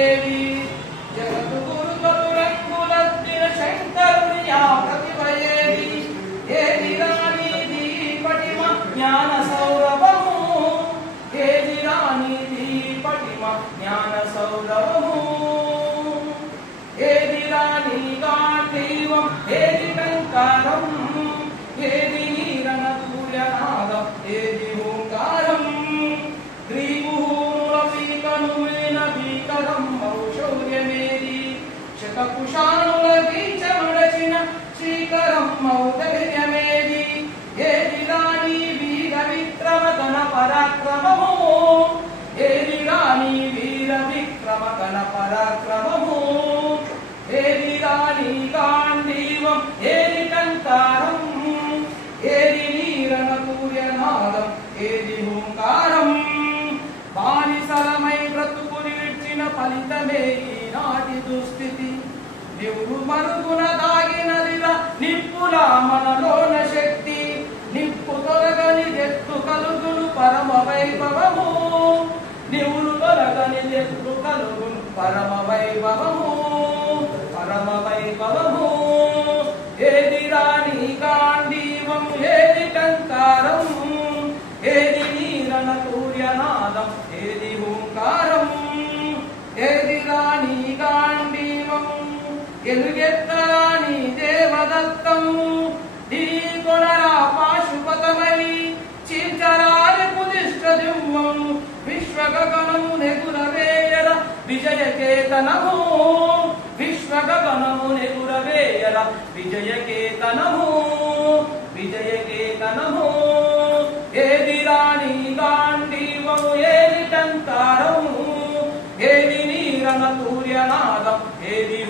ఏది జగద్గురు తలు రంగులద్దిన శంకరుని ఆ ప్రతిభ ఏది ఏది రాణిది పటిమ జ్ఞాన సౌరభము ఏది రాణిది పటిమ జ్ఞాన సౌరభము ఏది రాణి గాంధీవం ఏది కంకారం ఏది నీరన సూర్యనాదం ఏది ఓంకారం గ్రీవుల వీకనుమిన భీకరం ఔషౌర్యమేది శతకుశానుల గీచమడచిన శ్రీకరం ఔధైర్యమేది ఏది రాణి వీర విక్రమ గణ పరాక్రమము ఏది రాణి వీర విక్రమ గణ పరాక్రమము ఏది రాణి గాంధీవం ఏది కంకారం ఏది నీరన సూర్యనాదం ఏది ఓంకారం బానిసలమై బ్రతుకుని విడిచిన ఫలితమే ఈనాటి దుస్థితి నివురు మరుగున దాగినదిరా నిప్పులా మనలోన శక్తి నిప్పు తొలగని ఎత్తు కలుగును పరమ వైభవము నివురు తొలగని ఎత్తు కలుగును పరమ వైభవము పరమ వైభవము ఏది రాణి గాంధీవం ఏది కంకారం ఏది నీరన సూర్యనాదం ఏది ఓంకారం ఏది రాణి గాంధీవం ఎలుగెత్తరాని దేవదత్తము ఢీకొనరా పాశుపతమై చీల్చరాని పుదిష్ట దివ్వం విశ్వగగనము నెగురవేయర విజయకేతనము విశ్వగగనము నెగురవేయర విజయకేతనము విజయకేతనము ఏది రాణి గాంధీవము ఏది కంకారము ఏది నీరన సూర్యనాదం ఏది